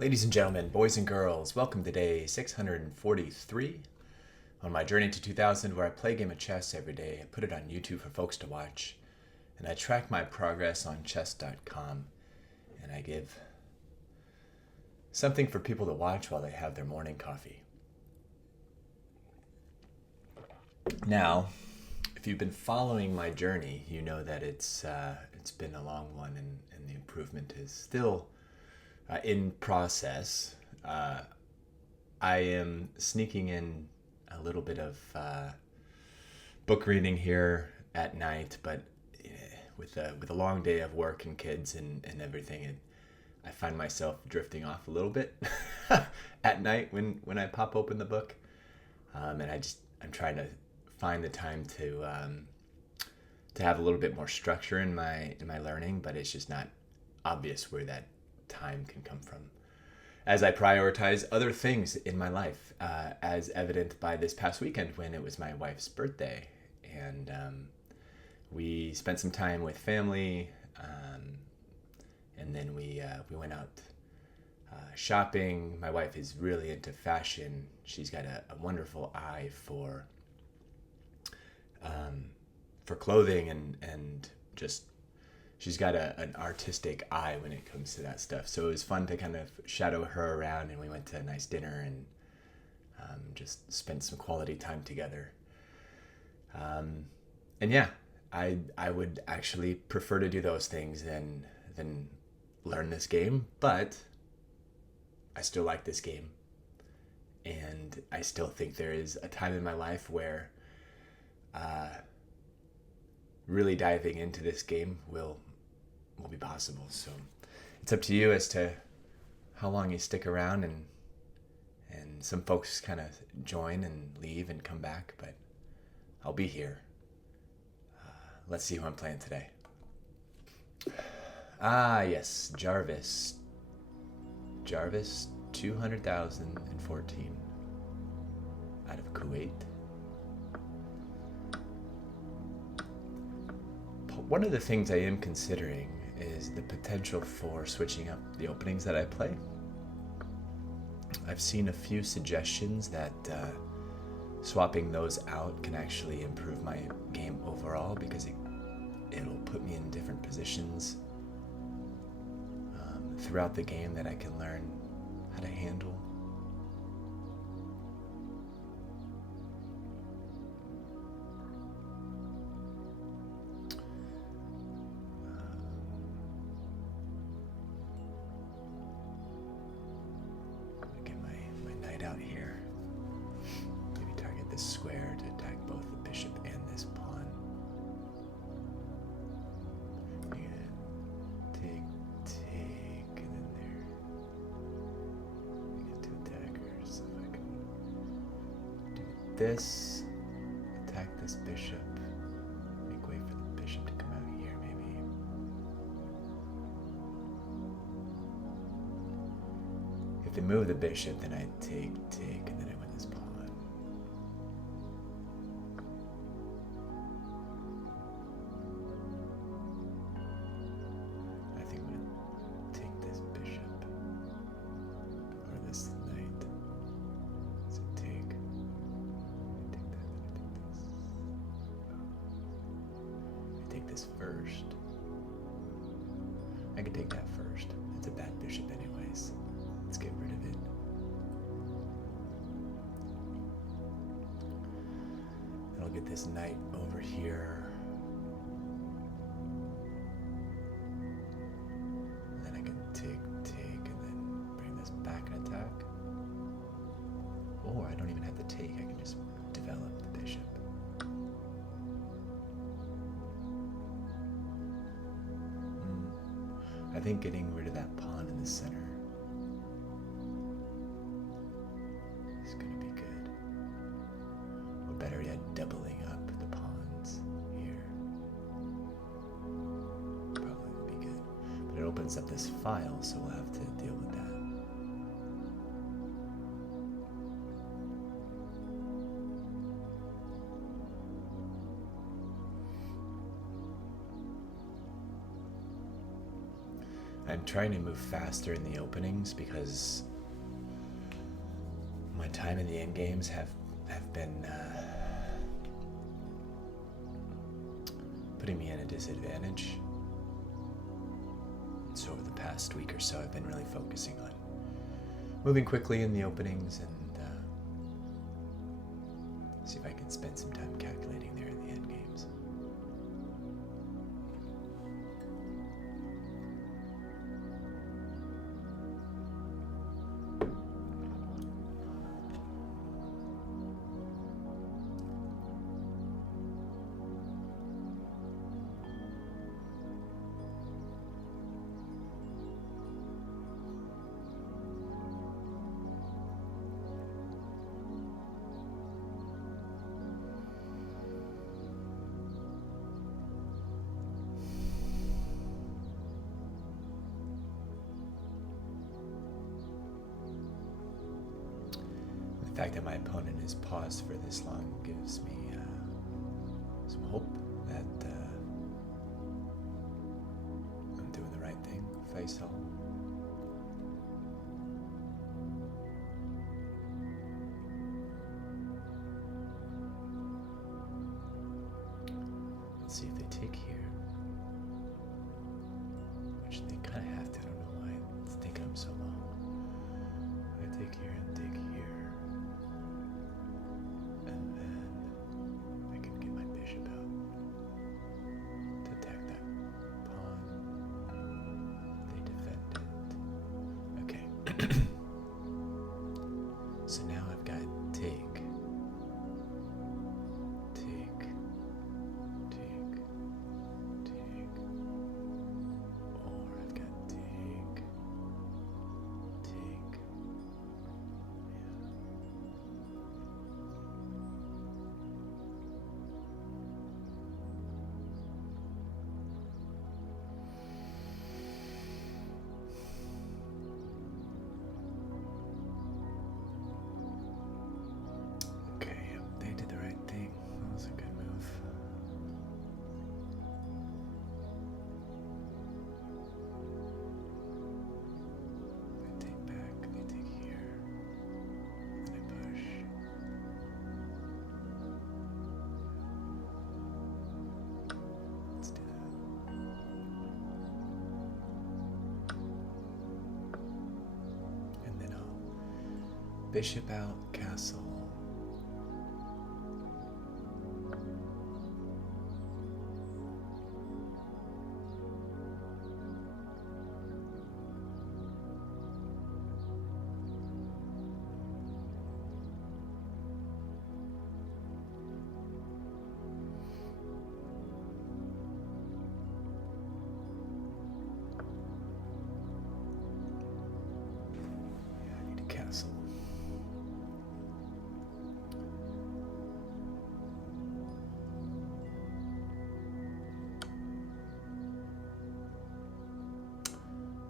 Ladies and gentlemen, boys and girls, welcome to day 643 on my journey to 2000, where I play a game of chess every day. I put it on YouTube for folks to watch, and I track my progress on chess.com, and I give something for people to watch while they have their morning coffee. Now, if you've been following my journey, you know that it's been a long one, and the improvement is still in process. I am sneaking in a little bit of book reading here at night, but with a long day of work and kids and everything, I find myself drifting off a little bit at night when I pop open the book, and I'm trying to find the time to have a little bit more structure in my learning, but it's just not obvious where that time can come from as I prioritize other things in my life, as evident by this past weekend when it was my wife's birthday, and we spent some time with family, and then we went out shopping. My wife is really into fashion. She's got a wonderful eye for clothing and just she's got an artistic eye when it comes to that stuff. So it was fun to kind of shadow her around, and we went to a nice dinner and just spent some quality time together. And yeah, I would actually prefer to do those things than learn this game, but I still like this game, and I still think there is a time in my life where really diving into this game will be possible. So it's up to you as to how long you stick around, and some folks kind of join and leave and come back, but I'll be here. Let's see who I'm playing today. Yes, Jarvis 200,014 out of Kuwait. One of the things I am considering is the potential for switching up the openings that I play. I've seen a few suggestions that swapping those out can actually improve my game overall, because it'll put me in different positions throughout the game that I can learn how to handle. Out here. Maybe target this square to attack both the bishop and this pawn. And take, and then there. We get two attackers. If I can do this, attack this bishop, make way for the bishop to come out here, maybe. If they move the bishop, then I take, and then I win this pawn. I think I'm going to take this bishop, or this knight. So take that, then I take this first. I can take that first. It's a bad bishop anyways. Let's get rid of it. I'll get this knight over here. And then I can take, and then bring this back and attack. Or I don't even have to take, I can just develop the bishop. I think getting rid of that pawn in the center is going to be good. Or better yet, doubling up the pawns here probably would be good. But it opens up this file, so we'll have to deal with that. I'm I'm trying to move faster in the openings because my time in the end games have been putting me in a disadvantage. So over the past week or so, I've been really focusing on moving quickly in the openings and see if I can spend some time calculating there in the end games. The fact that my opponent is paused for this long gives me some hope that I'm doing the right thing, Faisal. Let's see if they take here, which they kind of have to. I don't know why it's taking them so long. I take here and take here. And then I can get my bishop out to attack that pawn. They defend it. Okay. So now I've got take, take, take, take, or I've got take, take. Okay, yep, they did the right thing. That was a good move. They take back, they take here, and they push. Let's do that. And then I'll bishop out, castle. Yeah, I need a castle.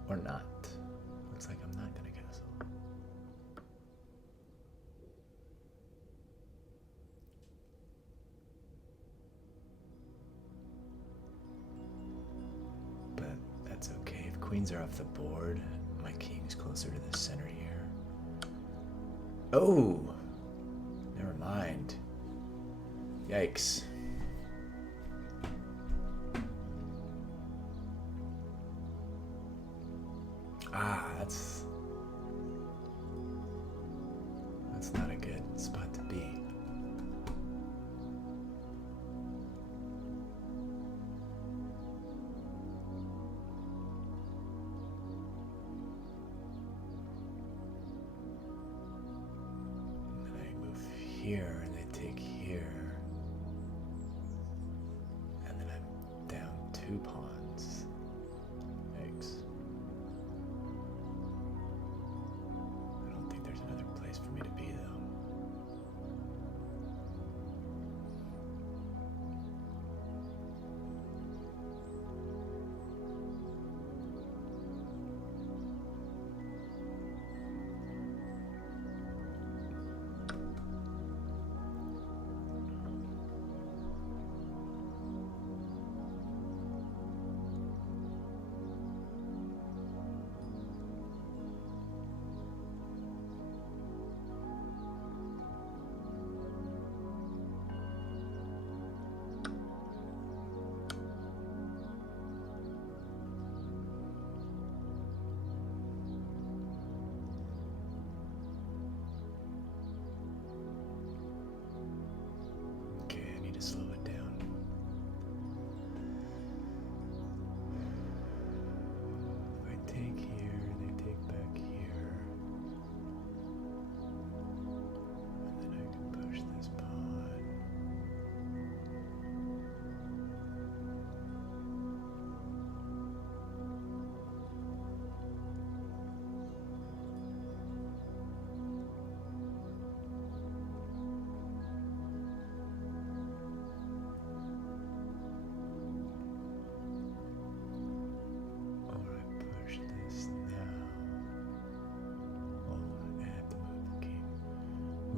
Or not. Looks like I'm not gonna castle. But that's okay. If queens are off the board, my king's closer to the center here. Oh! Never mind. Yikes. Ah, that's not a good spot to be. And then I move here and they take here. And then I'm down 2 pawns. Yikes. I don't think there's another place for me to be, though.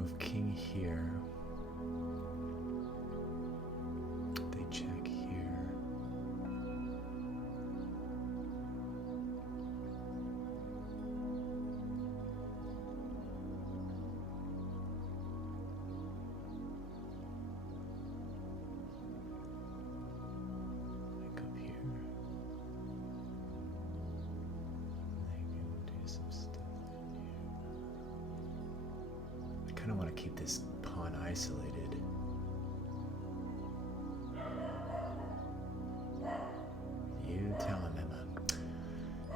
move king here. They check here. Like up here. They can do some stuff in here. I kind of want to keep this pawn isolated. You tell him, Emma.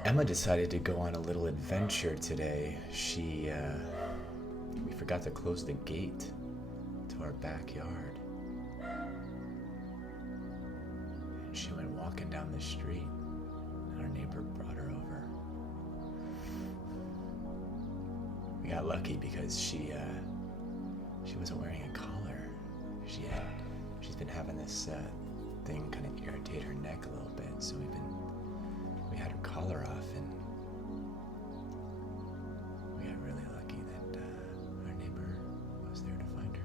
Emma decided to go on a little adventure today. We forgot to close the gate to our backyard. And she went walking down the street, and our neighbor brought her over. We got lucky because she wasn't wearing a collar. She's been having this thing kind of irritate her neck a little bit, so we had her collar off, and we got really lucky that our neighbor was there to find her.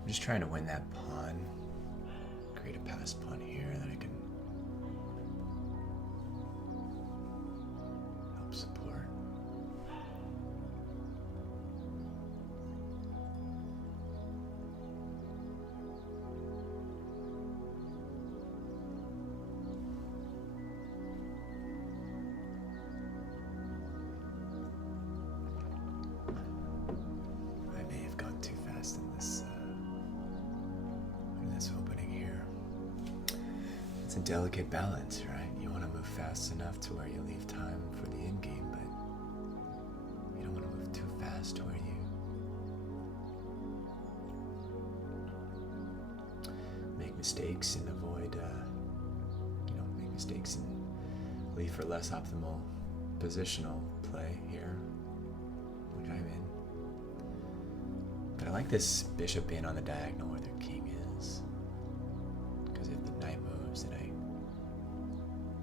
I'm just trying to win that pawn. Create a passed pawn here that I can help support. I may have gone too fast in this opening here. It's a delicate balance, right? You want to move fast enough to where you leave time for the endgame, but you don't want to move too fast to where you make mistakes and avoid, make mistakes and leave for less optimal positional play here, which I'm in. But I like this bishop being on the diagonal where their king is. Because if the knight moves, then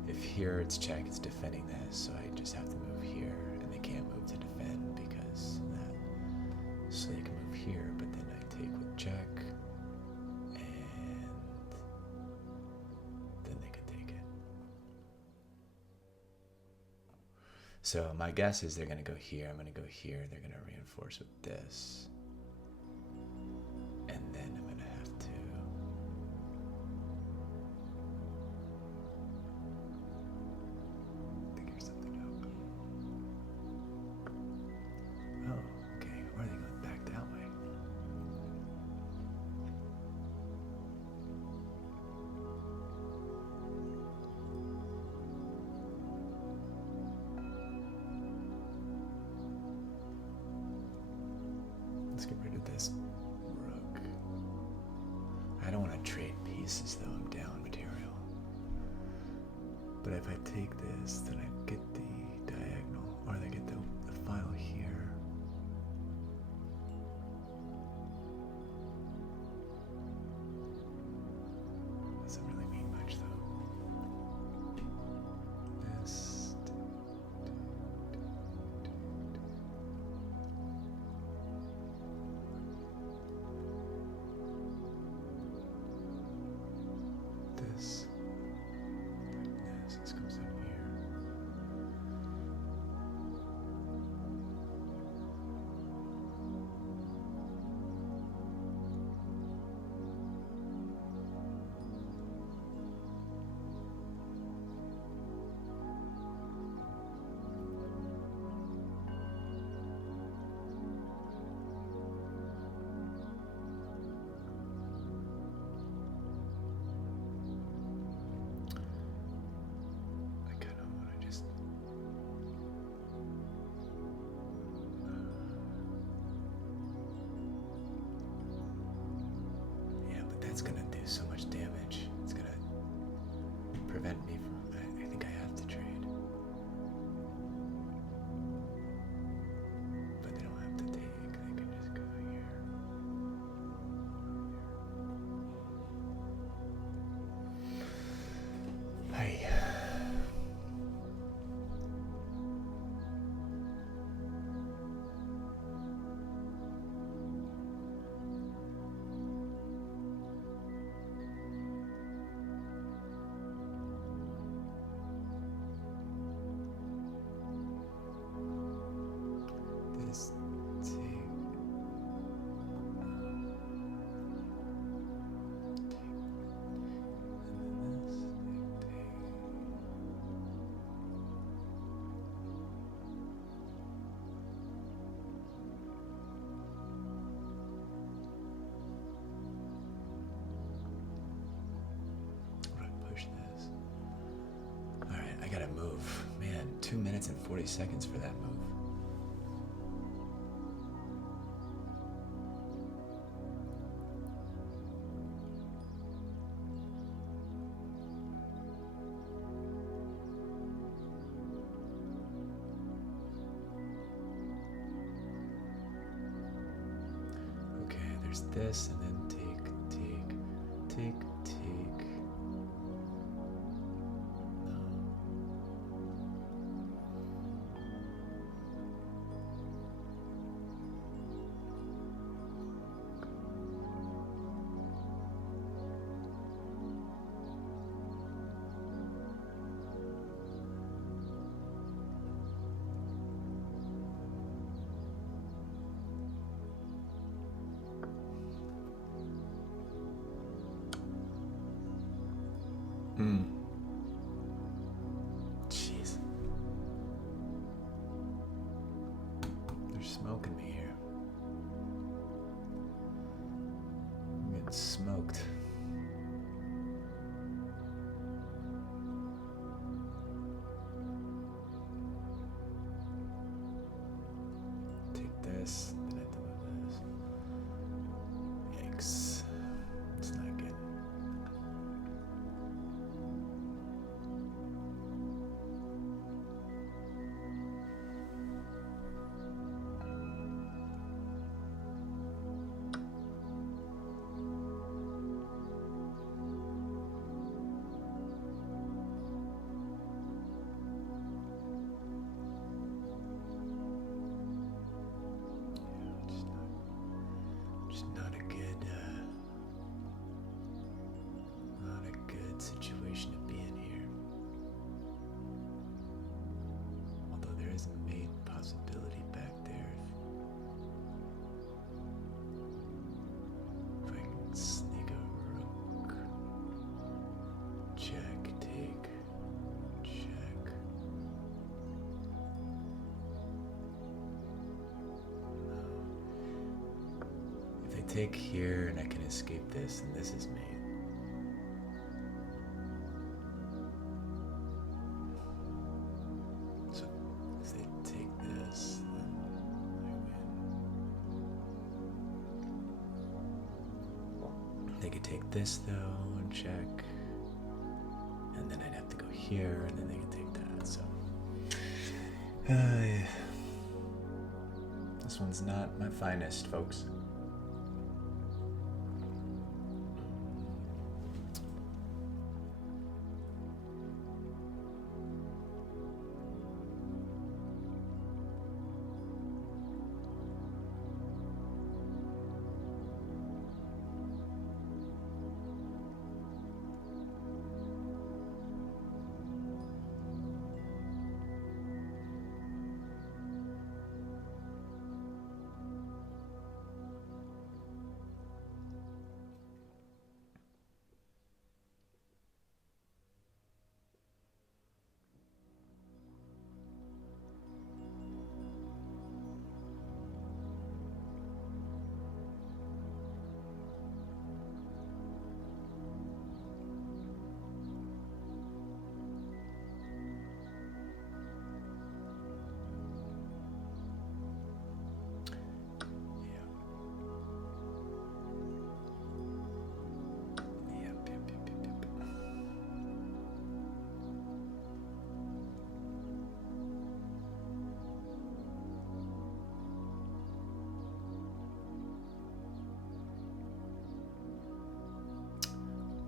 if here it's check, it's defending this, so I just have to move here, and they can't move to defend because of that. So they can move here, but then I take with check, and then they can take it. So my guess is they're going to go here, I'm going to go here, they're going to reinforce with this. And then I'm going to have to figure something out. Oh, okay. Why are they going back that way? Let's get rid of this rook. I don't want to trade pieces though, I'm down material. But if I take this, then I get the diagonal, or I get the file here. Doesn't really mean much though. This. this take. Push this. Alright, I gotta move. Man, 2 minutes and 40 seconds for that move. Okay, there's this, and then take. Jeez. They're smoking me here. I'm getting smoked. Take this, then I do this. Yikes. It's not good. Just not a good situation to be in here. Although there is a main possibility back there. If I can sneak a rook. Check, take, check. If they take here and I can escape this, then this is mate. So if they take this, then I win. They could take this though and check. And then I'd have to go here and then they could take that, so. This one's not my finest, folks.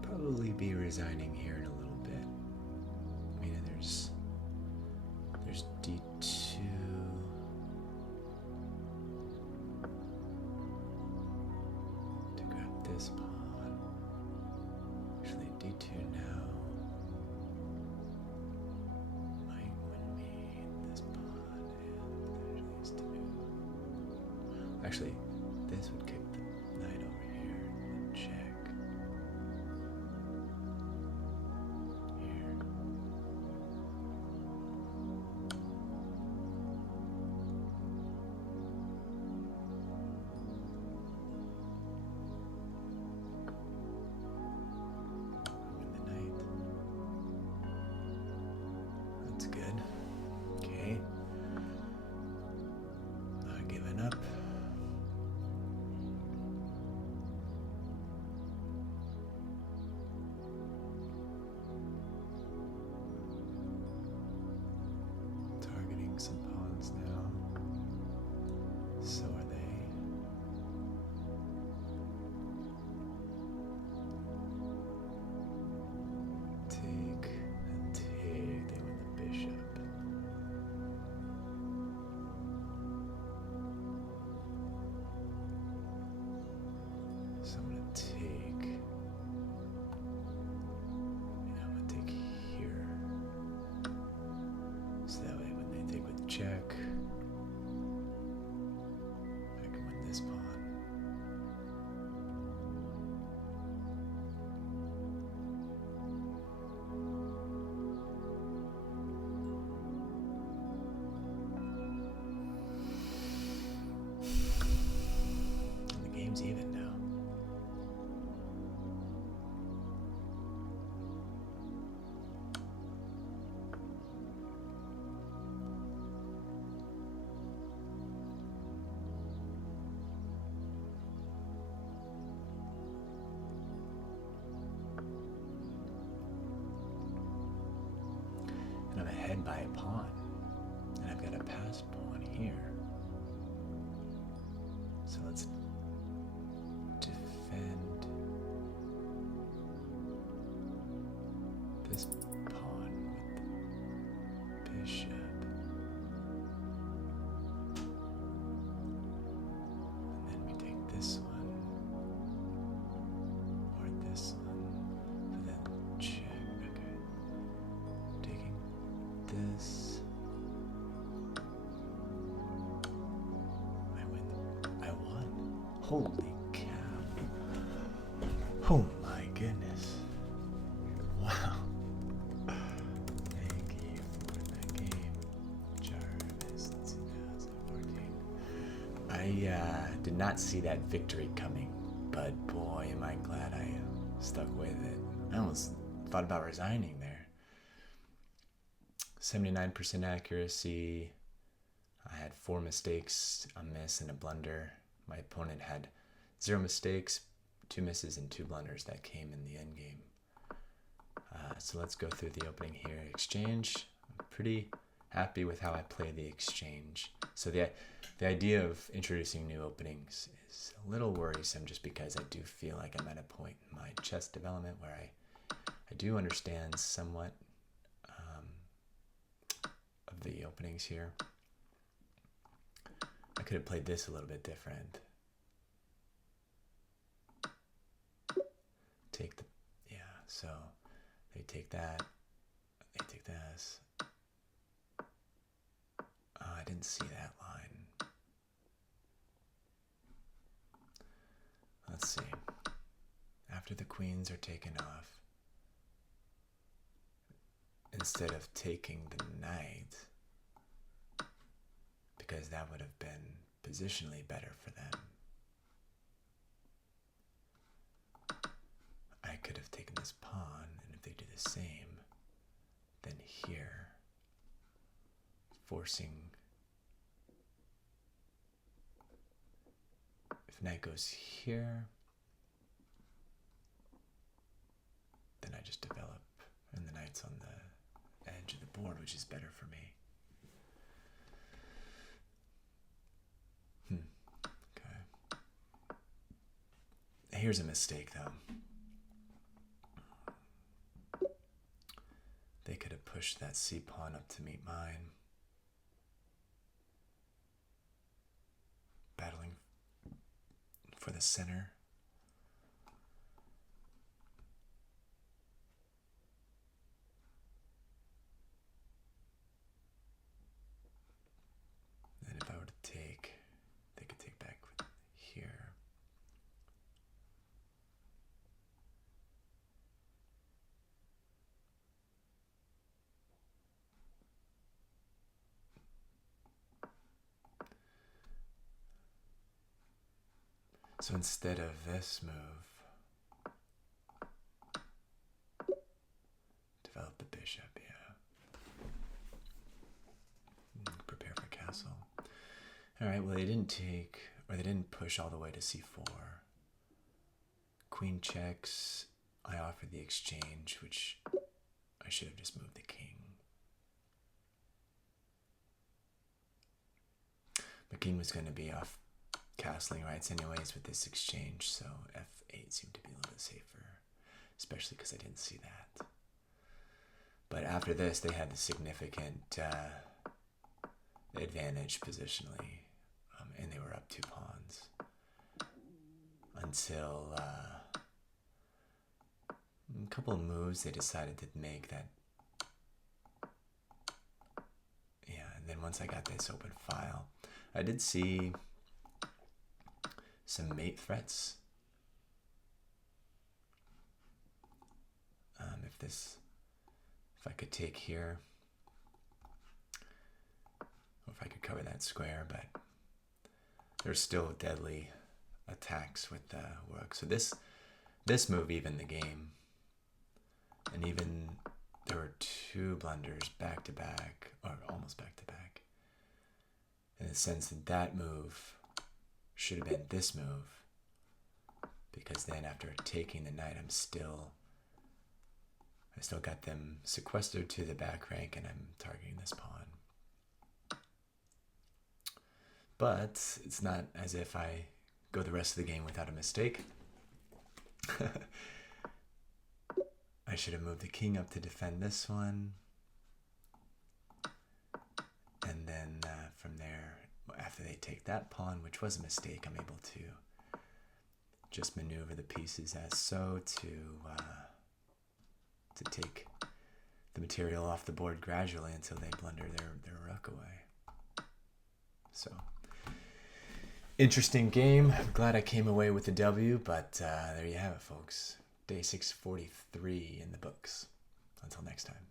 Probably be resigning here in a little bit. I mean, there's D2. To grab this pawn. Actually, D2 now might win me this pawn, and there's these two. actually, this would kick the knight over here. And check. Here. Win the knight. That's good. Okay. Not giving up. Targeting some pawns now. So are they. Take and take. They win the bishop. So I'm gonna take. Yeah, I'm gonna take here. So that way when they take with check, I can win this pawn. And the game's even now. And I'm ahead by a pawn. And I've got a passed pawn here. So let's defend this pawn with the bishop. And then we take this one. Or this one. And then check. Okay. Taking this. I win. I won. Holy cow. Oh my goodness. Wow. Thank you for the game. Jarvis 2014. I did not see that victory coming, but boy, am I glad I stuck with it. I almost thought about resigning there. 79% accuracy. I had 4 mistakes, a miss, and a blunder. My opponent had 0 mistakes, 2 misses, and 2 blunders that came in the end game. So let's go through the opening here. Exchange. I'm pretty happy with how I play the exchange. So the idea of introducing new openings is a little worrisome just because I do feel like I'm at a point in my chess development where I do understand somewhat of the openings here. I could have played this a little bit different. Take the, yeah, so they take that, they take this. I didn't see that line. Let's see. After the queens are taken off, instead of taking the knight, because that would have been positionally better for them, I could have taken this pawn, and if they do the same, then here, forcing, if knight goes here, then I just develop, and the knight's on the edge of the board, which is better for me. Okay. Here's a mistake, though. They could have pushed that c pawn up to meet mine. Battling for the center. And if I were to take, they could take back with So instead of this move, develop the bishop, yeah. Prepare for castle. All right, well, they didn't take, or they didn't push all the way to c4. Queen checks. I offered the exchange, which I should have just moved the king. The king was going to be off castling rights anyways with this exchange, so f8 seemed to be a little bit safer, especially because I didn't see that. But after this, they had the significant advantage positionally, and they were up 2 pawns until a couple of moves they decided to make that. Yeah, and then once I got this open file, I did see some mate threats. If I could take here, or if I could cover that square, but there's still deadly attacks with the rook. So this move even the game, and even there were 2 blunders back to back, or almost back to back, in the sense that that move should have been this move, because then after taking the knight, I still got them sequestered to the back rank, and I'm targeting this pawn. But it's not as if I go the rest of the game without a mistake. I should have moved the king up to defend this one. And then from there, after they take that pawn, which was a mistake, I'm able to just maneuver the pieces as so to take the material off the board gradually until they blunder their rook away. So, interesting game. I'm glad I came away with the W, but there you have it, folks. Day 643 in the books. Until next time.